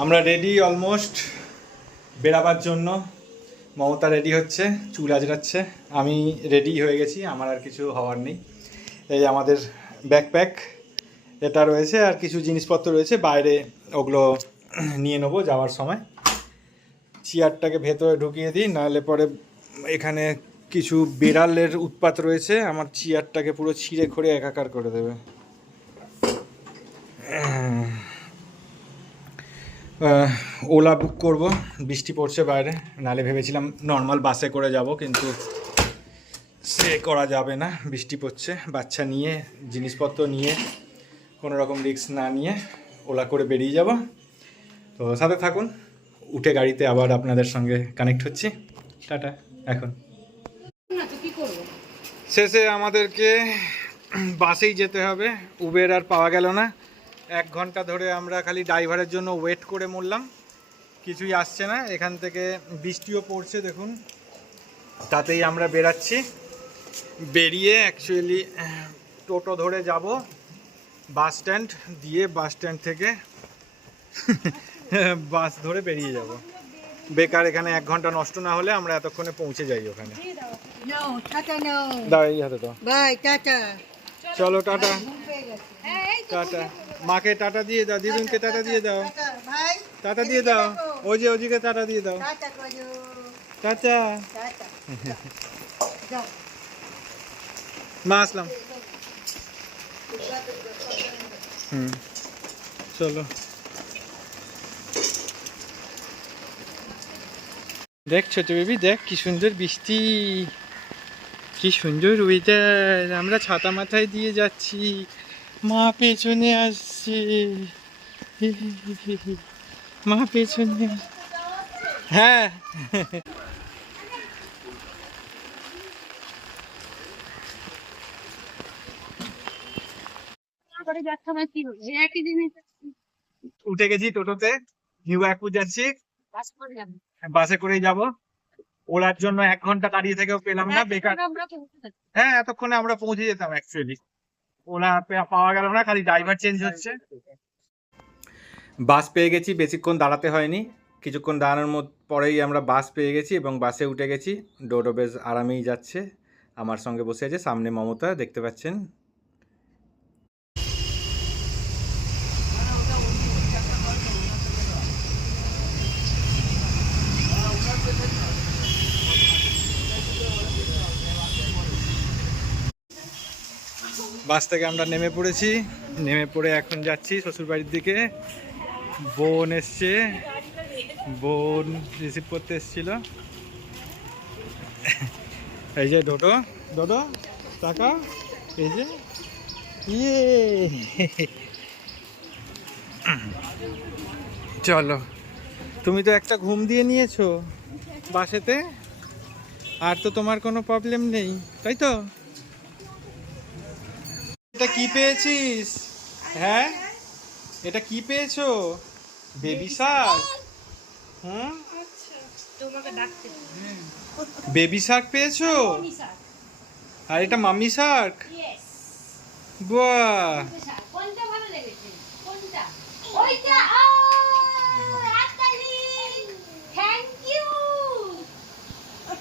আমরা ready almost বেরাবার জন্য। মমতা রেডি হচ্ছে, চুল আজরাচ্ছে আমি রেডি হয়ে গেছি, আমার আর কিছু হওয়ার নেই। এই আমাদের ব্যাকপ্যাক এটা রয়েছে আর কিছু জিনিসপত্র রয়েছে, বাইরে ওগুলো নিয়ে নেব যাওয়ার সময়। চেয়ারটাকে ভেতরে ঢুকিয়ে দিই, নাহলে পরে এখানে কিছু বিড়ালের উৎপাত রয়েছে, আমার চেয়ারটাকে পুরো ছিঁড়ে খড়ে একাকার করে দেবে। ওলা বুক করব, বৃষ্টি পড়ছে বাইরে, নালে ভেবেছিলাম নর্মাল বাসে করে যাব, কিন্তু সে করা যাবে না, বৃষ্টি পড়ছে, বাচ্চা নিয়ে, জিনিসপত্র নিয়ে, কোনো রকম রিস্ক না নিয়ে ওলা করে বেরিয়ে যাব। তো সাথে থাকুন, উঠে গাড়িতে আবার আপনাদের সঙ্গে কানেক্ট হচ্ছি। টাটা, এখন। শেষে আমাদেরকে বাসেই যেতে হবে উবের আর পাওয়া গেল না। এক ঘণ্টা ধরে আমরা খালি ড্রাইভারের জন্য ওয়েট করে মরলাম। কিছুই আসছে না এখান থেকে বৃষ্টিও পড়ছে দেখুন। তাতেই আমরা বেরাচ্ছি বেরিয়ে অ্যাকচুয়ালি টোটো ধরে যাব বাস স্ট্যান্ড দিয়ে বাস স্ট্যান্ড থেকে। বাস ধরে বেরিয়ে যাব। বেকার এখানে এক ঘণ্টা নষ্ট না হলে আমরা এতক্ষণে পৌঁছে যাই ওখানে। দাঁড়িয়ে হাতে তো চলো টাটা হ্যাঁ টাটা মাকে টাটা দিয়ে দাও দিদুনকে টাটা দিয়ে দাও। টাটা ভাই টাটা দিয়ে দাও। ওই যে ওজিকে টাটা দিয়ে দাও। টাটা মা আসলাম। হুম চলো। দেখ ছোট বেবি দেখ কি সুন্দর বৃষ্টি। কি সুন্দর ওয়েদার আমরা ছাতা মাথায় দিয়ে যাচ্ছি। মা পেছনে আসছে। মা পেছনে হ্যাঁ। উঠে গেছি টোটোতে নিউ ব্যাকপুর যাচ্ছি। বাস করে বাসে করেই যাব। ওলার জন্য এক ঘণ্টা দাঁড়িয়ে থেকেও পেলাম না বেকার। হ্যাঁ এতক্ষণে আমরা পৌঁছে যেতাম অ্যাকচুয়ালি ওলা পাওয়া গেল না, খালি ড্রাইভার চেঞ্জ হচ্ছে। বাস পেয়ে গেছি, বেশিক্ষণ দাঁড়াতে হয়নি। কিছুক্ষণ দাঁড়ানোর পরেই আমরা বাস পেয়ে গেছি এবং বাসে উঠে গেছি। ডোডো বেশ আরামেই যাচ্ছে। আমার সঙ্গে বসে আছে, সামনে মমতা, দেখতে পাচ্ছেন? বাস থেকে আমরা নেমে পড়েছি। নেমে পড়ে এখন যাচ্ছি শ্বশুরবাড়ির দিকে। বোন এসছে। বোন রিসিভ করতে এসছিল। এই যে ডোডো। ডোডো, টাকা, এই যে। ইয়ে। চলো। তুমি তো একটা ঘুম দিয়ে নিয়েছো বাসেতে। আর তো তোমার কোনো প্রবলেম নেই, তাই তো? এটা কি পেয়েছিস? হ্যাঁ? এটা কি পেয়েছ? বেবি শার্ক হুম? বেবি শার্ক পেয়েছ? আর এটা মাম্মি শার্ক বাহ। কোনটা ভালো লেগেছে কোনটা ওইটা ও হাততালি থ্যাংক ইউ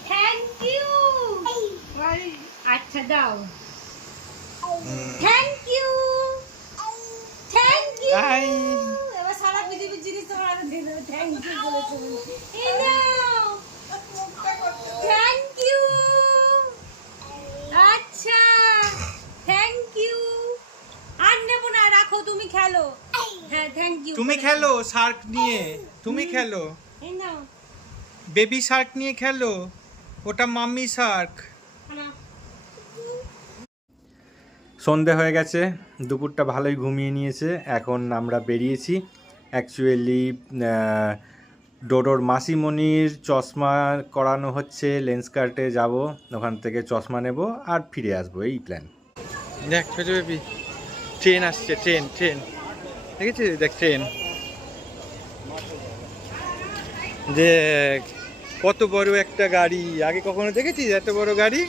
থ্যাংক ইউ আচ্ছা দাও থ্যাংক ইউ থ্যাংক ইউ আই। এবার সারা পৃথিবীর জিনিস তোমার হাতে দিয়ে দেবে থ্যাংক ইউ বলেছে এই নাও থ্যাংক ইউ আচ্ছা থ্যাংক ইউ আর নেব না রাখো তুমি খেলো হ্যাঁ থ্যাংক ইউ তুমি খেলো শার্ক নিয়ে তুমি খেলো। এই বেবি শার্ক নিয়ে খেলো ওটা মাম্মি শার্ক। সন্ধে হয়ে গেছে দুপুরটা ভালোই ঘুমিয়ে নিয়েছে এখন আমরা বেরিয়েছি। অ্যাকচুয়ালি ডোডোর মাসিমণির চশমা করানো হচ্ছে লেন্স কার্টে যাব ওখান থেকে চশমা নেব আর ফিরে আসব এই প্ল্যান দেখ ছোট বেবি ট্রেন আসছে ট্রেন ট্রেন। দেখেছি দেখছেন যে কত বড় একটা গাড়ি। আগে কখনো দেখেছি এত বড় গাড়ি?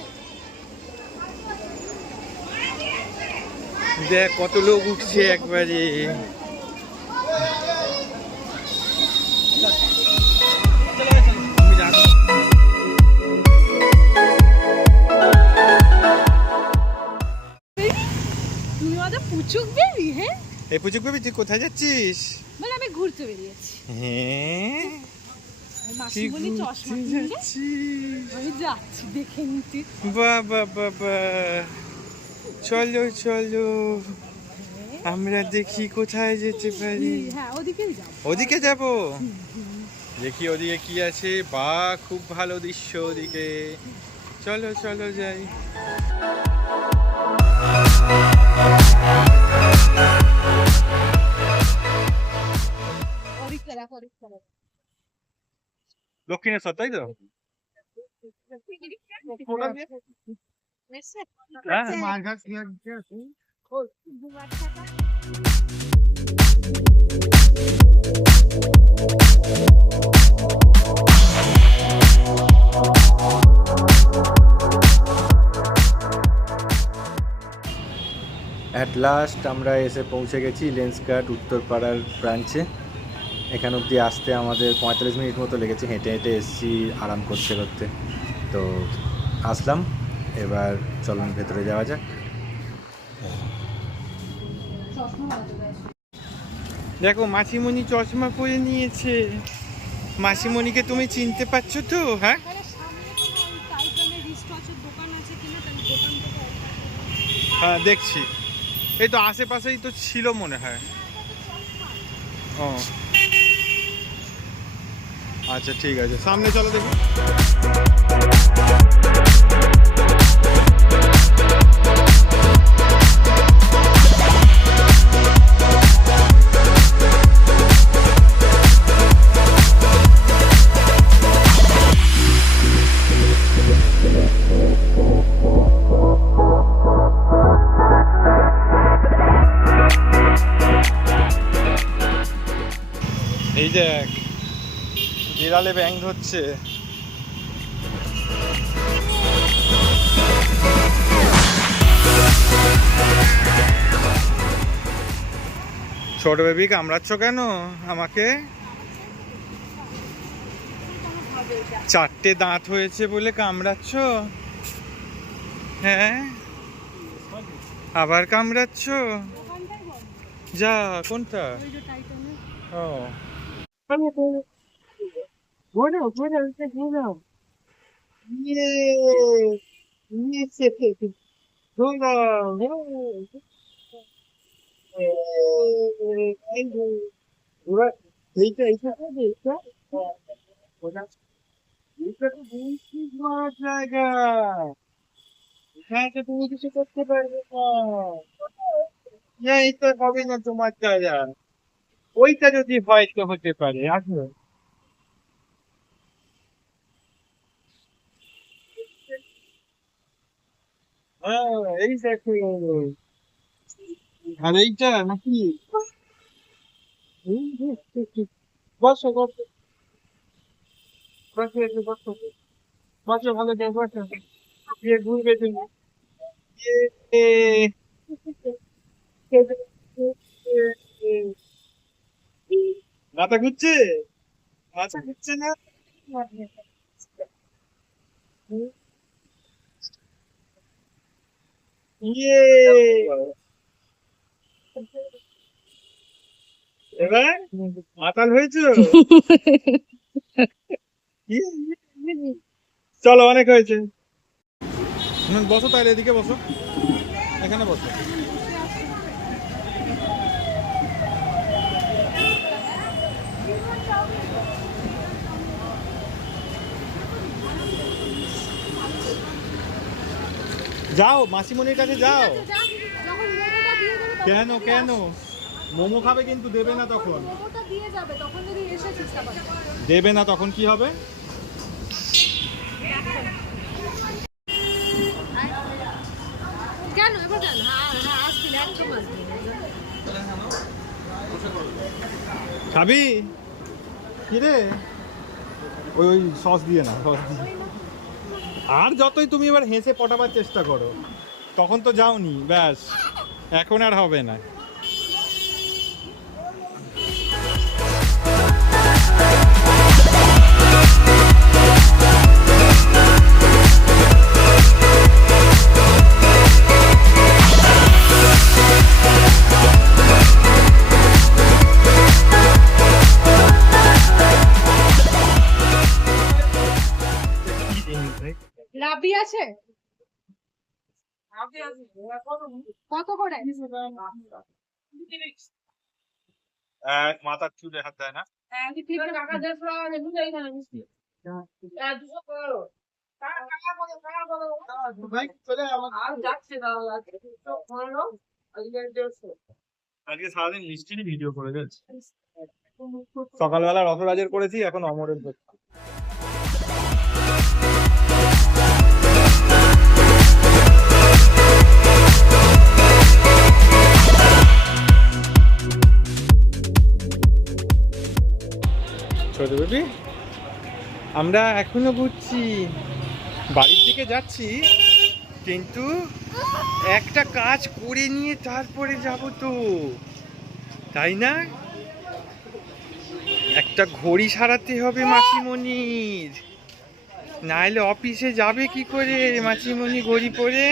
দেখ কত লোক উঠছে একবারে। তুমি আমাদের পুচুক বেবি হ্যাঁ? এই পুচুক বেবি তুই কোথায় যাচ্ছিস? বলে আমি ঘুরতে বেরিয়েছি। হ্যাঁ। মাসিমণি চশমা আমি যাচ্ছি দেখে নিতে। চলো চলো। আমরা দেখি কোথায় যেতে পারি। হ্যাঁ ওদিকে যাব? দেখি ওদিকে কি আছে। বা খুব ভালো দৃশ্য ওদিকে। চলো চলো যাই। দক্ষিণেশ্বর তাই তো? হ্যাঁ। অ্যাট লাস্ট আমরা এসে পৌঁছে গেছি লেন্সকার্ট উত্তরপাড়ার ব্রাঞ্চে এখান অবধি আসতে আমাদের পঁয়তাল্লিশ মিনিট মতো লেগেছে। হেঁটে হেঁটে এসেছি, আরাম করতে করতে। তো আসলাম, এবার চলুন ভেতরে যাওয়া যাক। দেখো, মাসিমণি চশমা পরে নিয়েছে। মাসিমণিকে তুমি চিনতে পারছ তো হ্যাঁ? হ্যাঁ দেখছি। এই তো আশেপাশেই তো ছিল মনে হয়। ও। আচ্ছা ঠিক আছে সামনে চলো দেখি বিড়ালে ব্যাং ধরছে। ছোট বেবি কামড়াচ্ছ কেন আমাকে? চারটে দাঁত হয়েছে বলে কামড়াচ্ছ? হ্যাঁ? আবার কামড়াচ্ছ? যা, কোনটা? ও। Bueno, bueno, este bueno. Yeah. Yes, yes, yes. Bueno, bueno. Eh, Right. এইটা এইটা হবে এটা ওটা এটা তো বেশি বড় জায়গা এখানে তো তুমি কিছু করতে পারবে না এইটা হবে না তোমার জায়গা ওইটা যদি হয় তো হতে পারে আসবে হ্যাঁ এই দেখো। আর এইটা নাকি। বসো বসো। বসো বসো। ভালো বসো। গিয়ে ঘুরবে তুমি। মাথা ঘুরছে? মাথা ঘুরছে না ইয়ে এবার মাতাল হয়েছে? চলো অনেক হয়েছে। বসো তাহলে এদিকে বসো। এখানে বসো। যাও মাসিমণির কাছে যাও। কেন কেন? মোমো খাবে কিন্তু দেবে না তখন। করে। দেবে না তখন কি হবে? কেন এবার কেন হ্যাঁ হ্যাঁ আসছিল একদম খাবি? কি রে? ওই ওই সস দিয়ে না সস দিয়ে। আর যতই তুমি এবার হেসে পটাবার চেষ্টা করো, তখন তো যাওনি, ব্যাস। এখন আর হবে না। কত করে? এক মাথার চুলে হাত দেয় না? আজকে সারাদিন ভিডিও করে যাচ্ছে সকালবেলা রসরাজের করেছি এখন অমরের করছি ছোট বেবি। আমরা এখনও ঘুরছি। বাড়ির দিকে যাচ্ছি, কিন্তু একটা কাজ করে নিয়ে তারপরে যাব তো। তাই না? একটা ঘড়ি সারাতে হবে মাসিমণির। নাহলে অফিসে যাবে কি করে মাসিমণি ঘড়ি পরে?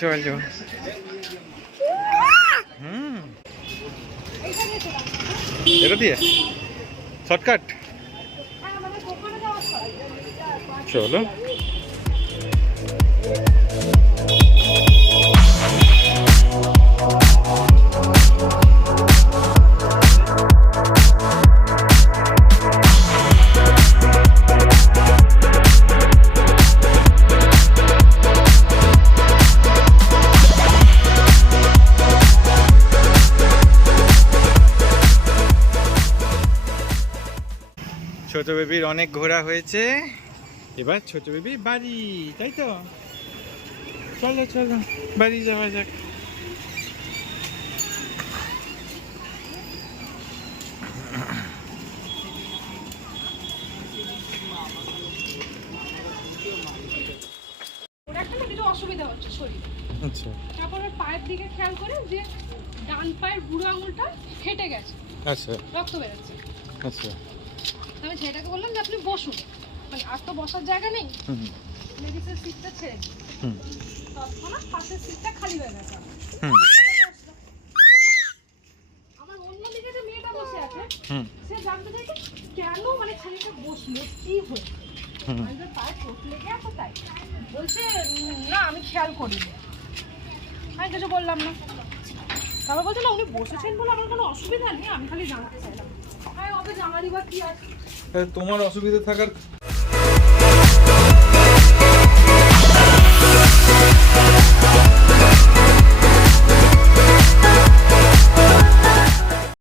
চলো। হুম। এটা দিয়ে? শর্টকাট? হ্যাঁ চলো। ছোট বেবির অনেক ঘোরা হয়েছে। এবার ছোট বেবি বাড়ি তাই তো? চলো চলো বাড়ি যাওয়া যাক। অসুবিধা হচ্ছে শরীরে। আচ্ছা। তারপর পায়ের দিকে খেয়াল করে যে ডান পায়ের বুড়ো আঙুলটা ফেটে গেছে। আচ্ছা। রক্ত বেরোচ্ছে। আচ্ছা। আমি ছেলেটাকে বললাম যে আপনি বসুন। মানে আর তো বসার জায়গা নেই। লেডিসের সিটটা ছেড়ে তৎক্ষণাৎ পাশের সিটটা খালি হয়ে গেছে। আমার অন্যদিকে যে মেয়েটা বসে আছে সে জানতে চাইছে কেন মানে ছেলেটা বসল? কি হয়েছে? আমি পায়ে চোট লেগে আছে তাই। বলছে না আমি খেয়াল করিনি। আমি কিছু বললাম না। তারপর বলছে না উনি বসেছেন বলে আমার কোনো অসুবিধা নেই আমি খালি জানতে চাইলাম। হ্যাঁ ওকে জানারই বা কি আছে? তোমার অসুবিধা থাকার